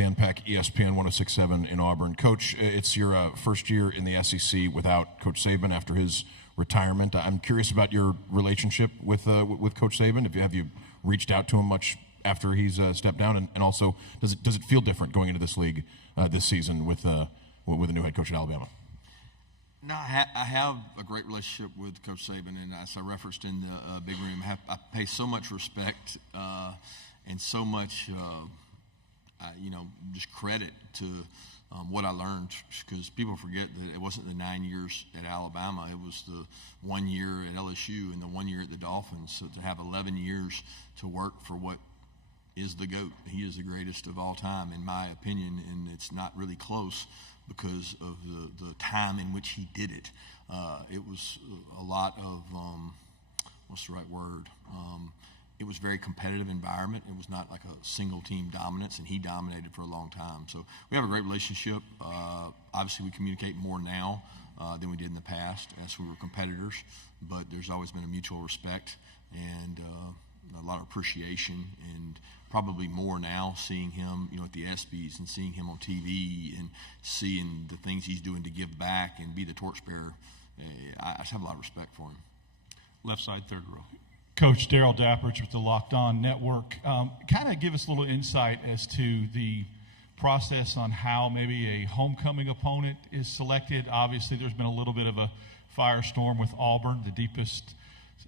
Dan Peck, ESPN 106.7 in Auburn. Coach, it's your first year in the SEC without Coach Saban after his retirement. I'm curious about your relationship with Coach Saban. Have you reached out to him much after he's stepped down, and also does it feel different going into this league this season with a new head coach at Alabama? No, I have a great relationship with Coach Saban, and as I referenced in the big room, I pay so much respect and so much, just credit to what I learned, because people forget that it wasn't the 9 years at Alabama. It was the 1 year at LSU and the 1 year at the Dolphins. So to have 11 years to work for what is the GOAT. He is the greatest of all time, in my opinion, and it's not really close because of the time in which he did it. It was a lot of, what's the right word? It was a very competitive environment. It was not like a single team dominance, and he dominated for a long time. So we have a great relationship. Obviously, we communicate more now than we did in the past as we were competitors, but there's always been a mutual respect and a lot of appreciation, and probably more now seeing him, at the ESPYs and seeing him on TV and seeing the things he's doing to give back and be the torchbearer. I just have a lot of respect for him. Left side, third row. Coach Darryl Dapprich with the Locked On Network. Kind of give us a little insight as to the process on how maybe a homecoming opponent is selected. Obviously, there's been a little bit of a firestorm with Auburn, the deepest,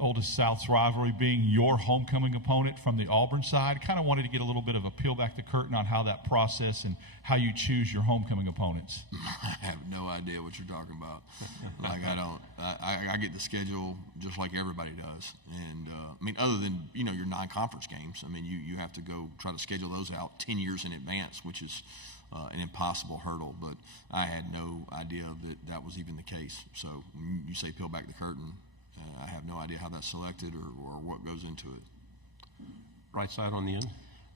oldest South's rivalry being your homecoming opponent from the Auburn side. Kind of wanted to get a little bit of a peel back the curtain on how that process and how you choose your homecoming opponents. I have no idea what you're talking about. I get the schedule just like everybody does. And, other than, your non-conference games, you have to go try to schedule those out 10 years in advance, which is an impossible hurdle. But I had no idea that was even the case. So when you say peel back the curtain, I have no idea how that's selected or what goes into it. Right side on the end.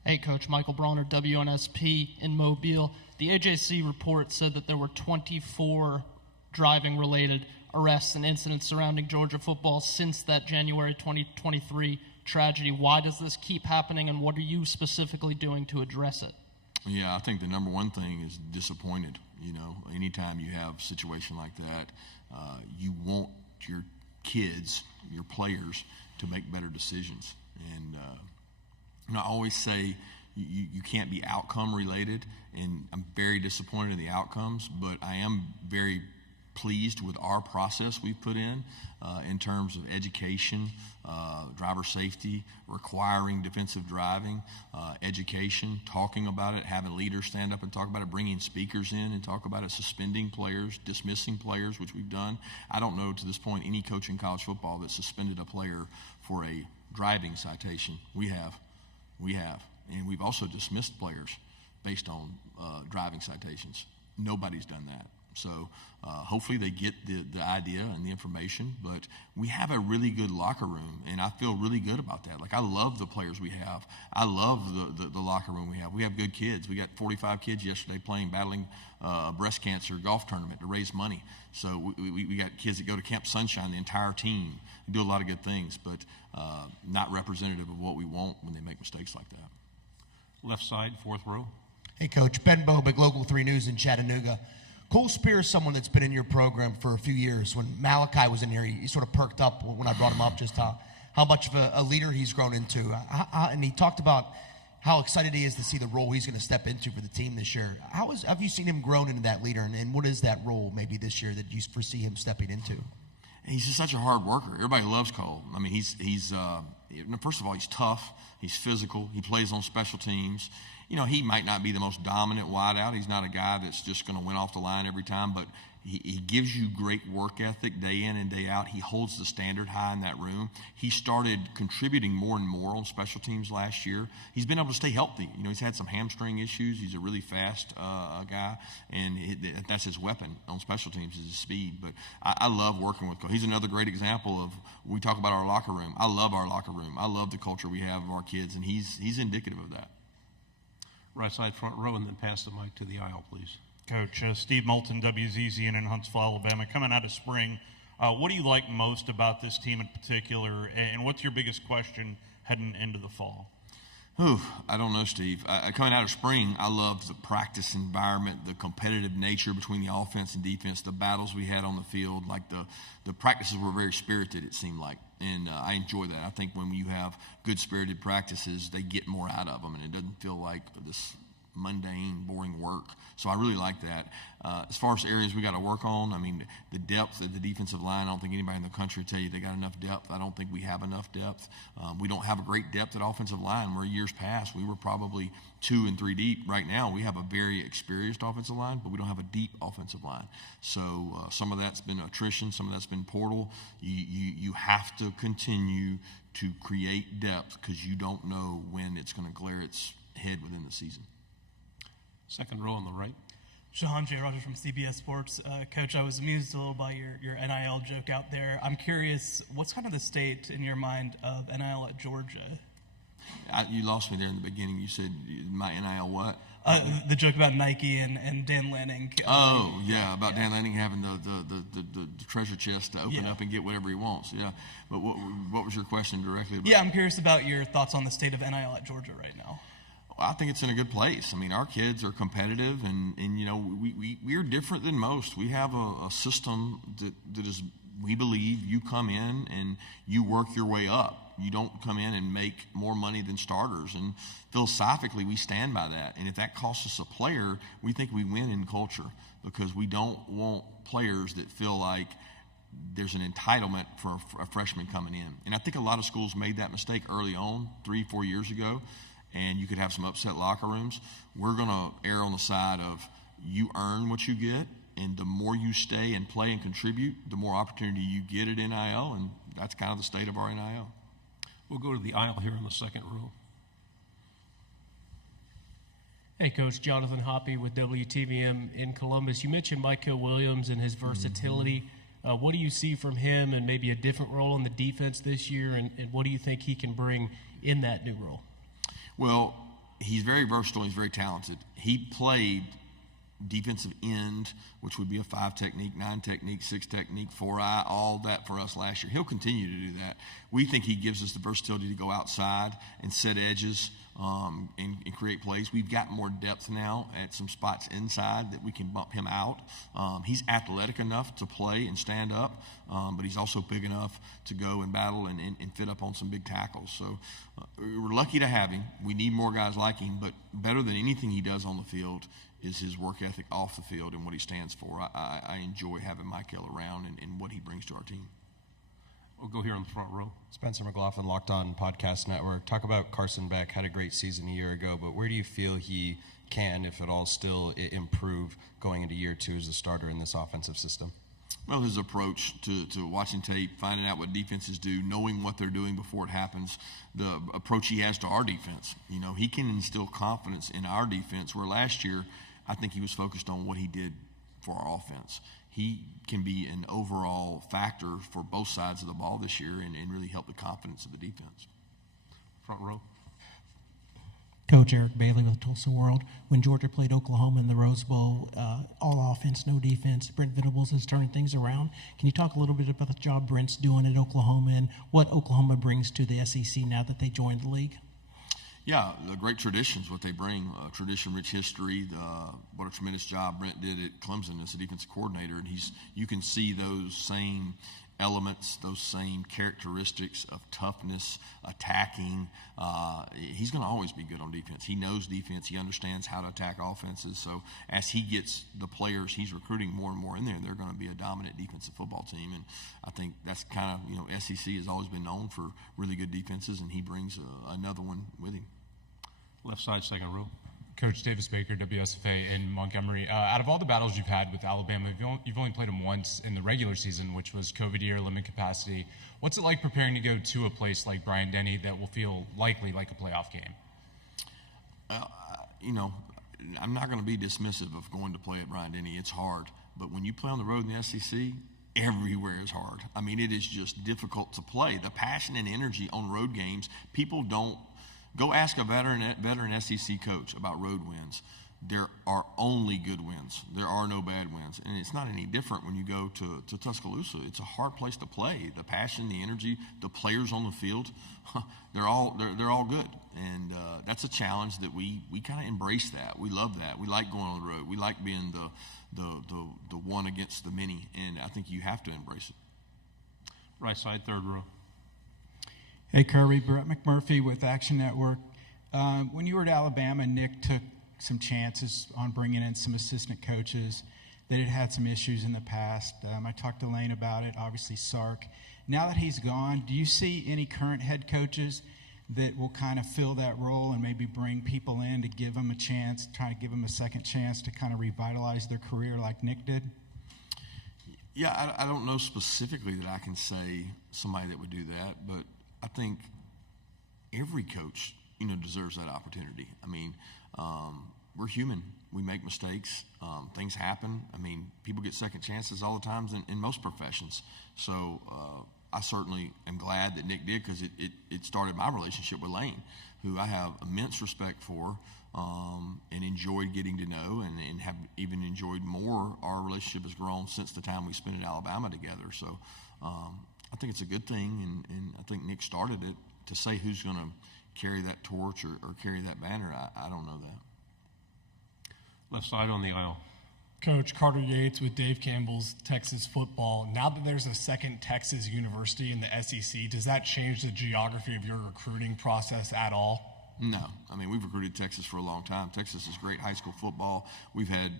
Hey, Coach. Michael Bronner, WNSP in Mobile. The AJC report said that there were 24 driving-related arrests and incidents surrounding Georgia football since that January 2023 tragedy. Why does this keep happening, and what are you specifically doing to address it? Yeah, I think the number one thing is disappointed. Anytime you have a situation like that, you want your kids, your players, to make better decisions. And I always say you can't be outcome related, and I'm very disappointed in the outcomes, but I am very pleased with our process we've put in terms of education, driver safety, requiring defensive driving, education, talking about it, having leaders stand up and talk about it, bringing speakers in and talk about it, suspending players, dismissing players, which we've done. I don't know to this point any coach in college football that suspended a player for a driving citation. We have. And we've also dismissed players based on driving citations. Nobody's done that. So hopefully they get the idea and the information, but we have a really good locker room, and I feel really good about that. I love the players we have. I love the locker room we have. We have good kids. We got 45 kids yesterday battling breast cancer golf tournament to raise money. So we got kids that go to Camp Sunshine, the entire team. They do a lot of good things, but not representative of what we want when they make mistakes like that. Left side, fourth row. Hey, Coach. Ben Bobick, Local 3 News in Chattanooga. Cole Spear is someone that's been in your program for a few years. When Malachi was in here, he sort of perked up when I brought him up, just how much of a leader he's grown into. And he talked about how excited he is to see the role he's going to step into for the team this year. Have you seen him grown into that leader, and what is that role maybe this year that you foresee him stepping into? He's just such a hard worker. Everybody loves Cole. He's first of all, he's tough. He's physical. He plays on special teams. He might not be the most dominant wideout. He's not a guy that's just going to win off the line every time, but he gives you great work ethic day in and day out. He holds the standard high in that room. He started contributing more and more on special teams last year. He's been able to stay healthy. He's had some hamstring issues. He's a really fast guy, and that's his weapon on special teams is his speed. But I love working with Cole. He's another great example of, we talk about our locker room. I love our locker room. I love the culture we have of our kids, and he's indicative of that. Right side, front row, and then pass the mic to the aisle, please. Coach, Steve Moulton, WZZN in Huntsville, Alabama. Coming out of spring, what do you like most about this team in particular, and what's your biggest question heading into the fall? I don't know, Steve. Coming out of spring, I loved the practice environment, the competitive nature between the offense and defense, the battles we had on the field. Like the practices were very spirited, it seemed like, and I enjoy that. I think when you have good spirited practices, they get more out of them, and it doesn't feel like this mundane, boring work. So I really like that. As far as areas we got to work on, I mean, the depth of the defensive line, I don't think anybody in the country will tell you they got enough depth. I don't think we have enough depth. We don't have a great depth at offensive line, where years past we were probably 2 and 3 deep. Right now we have a very experienced offensive line, but we don't have a deep offensive line. So some of that's been attrition, some of that's been portal. You have to continue to create depth, because you don't know when it's going to glare its head within the season. Second row on the right. Shahan J. Rogers from CBS Sports. Coach, I was amused a little by your NIL joke out there. I'm curious, what's kind of the state in your mind of NIL at Georgia? You lost me there in the beginning. You said my NIL what? The joke about Nike and Dan Lanning. About Dan Lanning having the treasure chest to open up and get whatever he wants. Yeah, but what was your question directly about? Yeah, I'm curious about your thoughts on the state of NIL at Georgia right now. I think it's in a good place. I mean, our kids are competitive, and you know, we are different than most. We have a system that is, we believe you come in and you work your way up. You don't come in and make more money than starters. And philosophically, we stand by that. And if that costs us a player, we think we win in culture, because we don't want players that feel like there's an entitlement for a freshman coming in. And I think a lot of schools made that mistake early on, 3-4 years ago. And you could have some upset locker rooms. We're going to err on the side of you earn what you get, and the more you stay and play and contribute, the more opportunity you get at NIL, and that's kind of the state of our NIL. We'll go to the aisle here in the second row. Hey, Coach, Jonathan Hoppy with WTVM in Columbus. You mentioned Miko Williams and his versatility. What do you see from him, and maybe a different role in the defense this year, and what do you think he can bring in that new role? Well, he's very versatile. He's very talented. He played defensive end, which would be a 5 technique, 9 technique, 6 technique, 4-eye, all that for us last year. He'll continue to do that. We think he gives us the versatility to go outside and set edges and create plays. We've got more depth now at some spots inside that we can bump him out. He's athletic enough to play and stand up, but he's also big enough to go and battle and fit up on some big tackles. So we're lucky to have him. We need more guys like him, but better than anything he does on the field is his work ethic off the field and what he stands for. I enjoy having Michael around and what he brings to our team. We'll go here in the front row. Spencer McLaughlin, Locked On Podcast Network. Talk about Carson Beck. Had a great season a year ago, but where do you feel he can, if at all, still improve going into year 2 as a starter in this offensive system? Well, his approach to watching tape, finding out what defenses do, knowing what they're doing before it happens, the approach he has to our defense. You know, he can instill confidence in our defense, where last year I think he was focused on what he did for our offense. He can be an overall factor for both sides of the ball this year and really help the confidence of the defense. Front row. Coach Eric Bailey with Tulsa World. When Georgia played Oklahoma in the Rose Bowl, all offense, no defense, Brent Venables has turned things around. Can you talk a little bit about the job Brent's doing at Oklahoma and what Oklahoma brings to the SEC now that they joined the league? Yeah, the great traditions, what they bring, tradition-rich history. What a tremendous job Brent did at Clemson as a defensive coordinator, and you can see those same elements, those same characteristics of toughness, attacking. He's going to always be good on defense. He knows defense. He understands how to attack offenses. So as he gets the players he's recruiting more and more in there, they're going to be a dominant defensive football team. And I think that's kind of, SEC has always been known for really good defenses, and he brings another one with him. Left side, second row. Coach Davis Baker, WSFA in Montgomery. Out of all the battles you've had with Alabama, you've only played them once in the regular season, which was COVID year, limited capacity. What's it like preparing to go to a place like Bryant-Denny that will feel likely like a playoff game? I'm not going to be dismissive of going to play at Bryant-Denny. It's hard. But when you play on the road in the SEC, everywhere is hard. I mean, it is just difficult to play. The passion and energy on road games, people don't. Go ask a veteran SEC coach about road wins. there are only good wins. There are no bad wins. And it's not any different when you go to Tuscaloosa. It's a hard place to play. The passion, the energy, the players on the field, they're all good. And that's a challenge that we kind of embrace that. We love that. We like going on the road. We like being the one against the many. And I think you have to embrace it. Right side, third row. Hey, Kirby, Brett McMurphy with Action Network. When you were at Alabama, Nick took some chances on bringing in some assistant coaches that had had some issues in the past. I talked to Lane about it, obviously Sark. Now that he's gone, do you see any current head coaches that will kind of fill that role and maybe bring people in to give them a chance, try to give them a second chance to kind of revitalize their career like Nick did? Yeah, I don't know specifically that I can say somebody that would do that, but I think every coach, deserves that opportunity. I mean, we're human. We make mistakes. Things happen. I mean, people get second chances all the time in most professions. So I certainly am glad that Nick did, because it started my relationship with Lane, who I have immense respect for and enjoyed getting to know, and have even enjoyed more. Our relationship has grown since the time we spent at Alabama together. So I think it's a good thing, and I think Nick started it. To say who's going to carry that torch or carry that banner, I don't know that. Left side on the aisle. Coach, Carter Yates with Dave Campbell's Texas Football. Now that there's a second Texas university in the SEC, does that change the geography of your recruiting process at all? No. I mean, we've recruited Texas for a long time. Texas is great high school football. We've had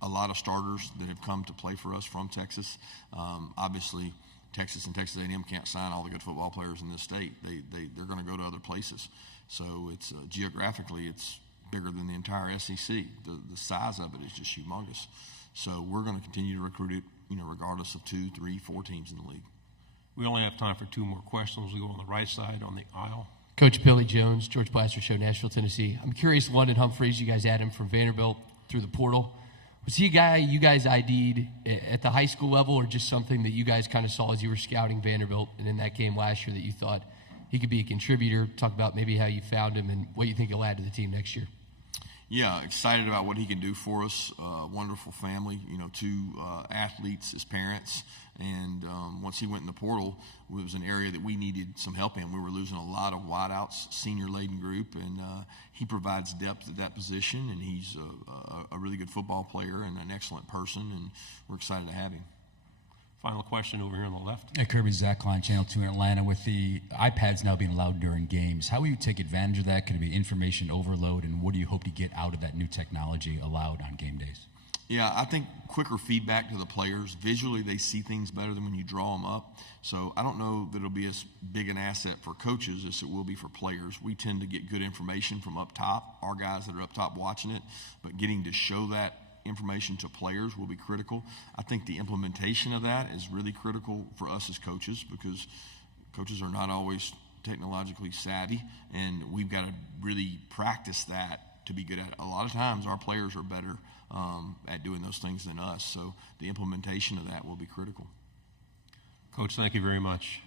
a lot of starters that have come to play for us from Texas. Obviously, Texas and Texas A&M can't sign all the good football players in this state. They're going to go to other places. So it's geographically, it's bigger than the entire SEC. The size of it is just humongous. So we're going to continue to recruit it, regardless of 2, 3, 4 teams in the league. We only have time for 2 more questions. We go on the right side on the aisle. Coach Billy Jones, George Plaster Show, Nashville, Tennessee. I'm curious, London Humphreys, you guys had him from Vanderbilt through the portal. Was he a guy you guys ID'd at the high school level, or just something that you guys kind of saw as you were scouting Vanderbilt and in that game last year that you thought he could be a contributor? Talk about maybe how you found him and what you think he'll add to the team next year. Yeah, excited about what he can do for us. Wonderful family, 2 athletes as parents. And once he went in the portal, it was an area that we needed some help in. We were losing a lot of wideouts, senior-laden group, and he provides depth at that position, and he's a really good football player and an excellent person, and we're excited to have him. Final question over here on the left. Hey, Kirby, Zach Klein, Channel 2 in Atlanta. With the iPads now being allowed during games, how will you take advantage of that? Could it be information overload, and what do you hope to get out of that new technology allowed on game days? Yeah, I think quicker feedback to the players. Visually, they see things better than when you draw them up. So I don't know that it'll be as big an asset for coaches as it will be for players. We tend to get good information from up top, our guys that are up top watching it, but getting to show that information to players will be critical. I think the implementation of that is really critical for us as coaches, because coaches are not always technologically savvy, and we've got to really practice that to be good at it. A lot of times our players are better at doing those things than us, so the implementation of that will be critical. Coach, thank you very much.